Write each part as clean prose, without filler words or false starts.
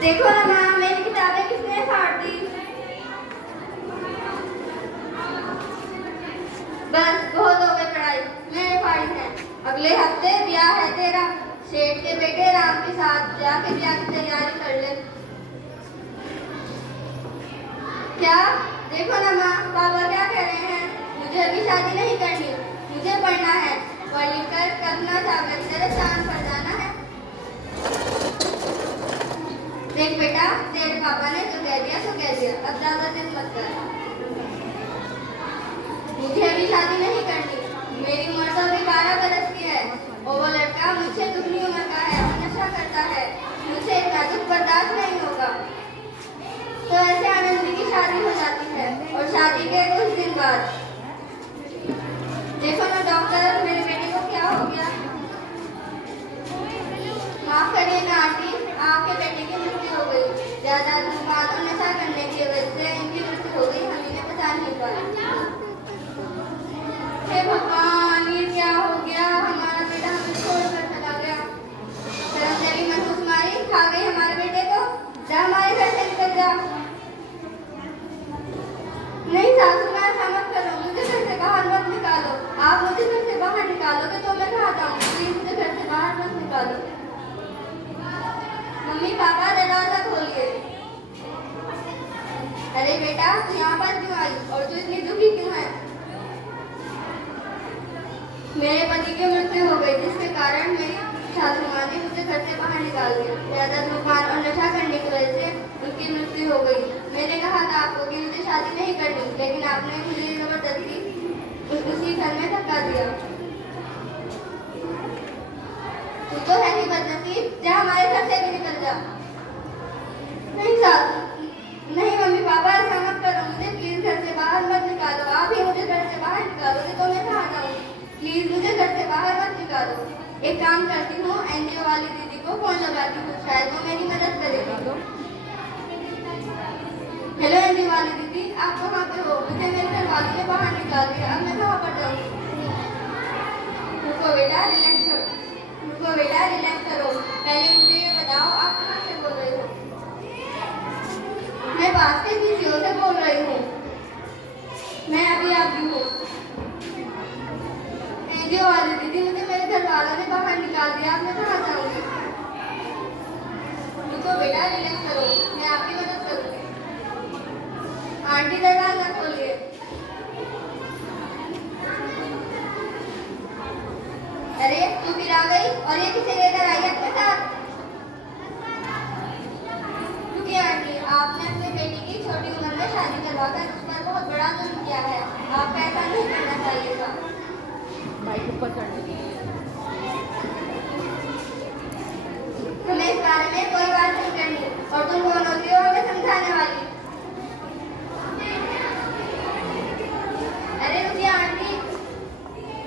देखो ना माँ, मेरी किताबें किसने फाड़ दी। बस बहुत हो गई पढ़ाई, मैंने फाड़ी है। अगले हफ्ते ब्याह है तेरा, सेठ के बेटे राम के साथ जाके ब्याह की तैयारी कर ले। क्या? देखो ना माँ, पापा क्या कह रहे हैं। मुझे अभी शादी नहीं करनी, मुझे पढ़ना है। पढ़ लिख कर कल्पना चावला की तरह चांद पर जाना है। देख बेटा, तेरे पापा ने जो कह दिया सो कह दिया, अब ज्यादा जिद मत कर। मुझे अभी शादी नहीं करनी, मेरी उम्र तो अभी 12 बरस की है और वो लड़का मुझसे दुगनी उम्र का है और नशा करता है। मुझसे इतना दुख बर्दाश्त नहीं होगा। तो ऐसे आनंदी की शादी हो जाती है और शादी के कुछ दिन बाद देखो ना डॉक्टर, मेरे बेटे को क्या हो गया। माफ करिए ना आंटी, आपके बेटे की मृत्यु हो गई। ज्यादा धूम्रपान और नशा करने की वजह से इनकी मृत्यु हो गई, हम इन्हें बचा नहीं पाए। हे भगवान, ये क्या हो गया। हमारा बेटा हमें छोड़कर चला गया। शर्म महसूस मारी खा गई हमारे बेटे को। जा हमारे घर से निकल जा। नहीं सासू माँ, ऐसा मत करो, मुझे घर से बाहर मत निकालो। आप मुझे घर से बाहर निकालोगे तो मैं कहाँ जाऊँ। प्लीज मुझे घर से बाहर मत निकालो। मम्मी पापा, दरवाजा खोलिए। अरे बेटा, तू यहाँ पर क्यों आई और तू इतनी दुखी क्यों है। मेरे पति की मृत्यु हो गई, जिसके कारण मेरी सासू माँ ने मुझे घर से बाहर निकाल दिया। ज्यादा धूम्रपान और नशा करने की वजह से उनकी मृत्यु हो गई। मैंने कहा था आपको कि मुझे शादी नहीं करनी, लेकिन आपने मुझे जबरदस्ती उसी घर में धक्का दिया। तू तो है ही बदनसीब, जा हमारे घर से भी निकल जा। नहीं सासू, नहीं मम्मी पापा, ऐसा मत करो, मुझे प्लीज घर से बाहर मत निकालो। आप ही मुझे घर से बाहर निकालोगे तो मैं कहाँ जाऊँगी। प्लीज मुझे घर से बाहर मत निकालो। एक काम करती हूँ, एनजीओ वाली दीदी को फोन लगाती हूँ, शायद वो मेरी मदद करेगी। हेलो एनजीओ वाली दीदी, आप कहाँ पे हो। मुझे मेरे घर वालों ने बाहर निकाल दिया, अब मैं कहाँ पर जाऊँ। रुको बेटा, रिलैक्स करो। रुको बेटा, रिलैक्स करो। पहले मुझे ये बताओ, आप कहाँ से बोल रहे हो। मैं पास के पीसीओ से बोल रही हूँ। मैं अभी आती हूँ। एनजीओ वाली दीदी, मुझे मेरे घर वालों ने बाहर निकाल दिया, अब मैं कहाँ जाऊँगी। रुको बेटा, रिलैक्स करो, मैं आपकी मदद करूँगी। आंटी, दरवाजा खोलिए। अरे तू फिर आ गई, और ये किसे लेकर आई है अपने साथ। रुकिए आंटी, आपने अपने बेटी की छोटी उम्र में शादी करवाकर उस पर बहुत बड़ा जुल्म किया है। आपको ऐसा नहीं करना चाहिए था। माइक ऊपर कर दो। तुम्हें इस बारे में कोई बात नहीं करनी, और तुम कौन होती हो हमें समझाने वाली। अरे रुकिए आंटी,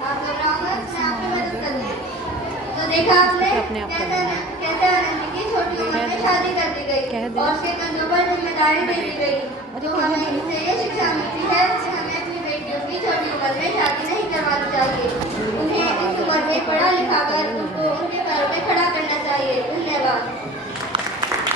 आप घबराओ मत, मैं आपकी मदद करूँगी। तो देखा आपने कैसे आनंदी की छोटी उम्र में शादी कर दी गई और उसके कंधों पर जिम्मेदारी दे दी गई। तो हमें इससे ये शिक्षा मिलती है कि हमें अपनी बेटियों की छोटी उम्र में शादी नहीं करवानी चाहिए। उन्हें इस उम्र में पढ़ा लिखा कर उनको उनके पैरों पे खड़ा करना चाहिए। धन्यवाद।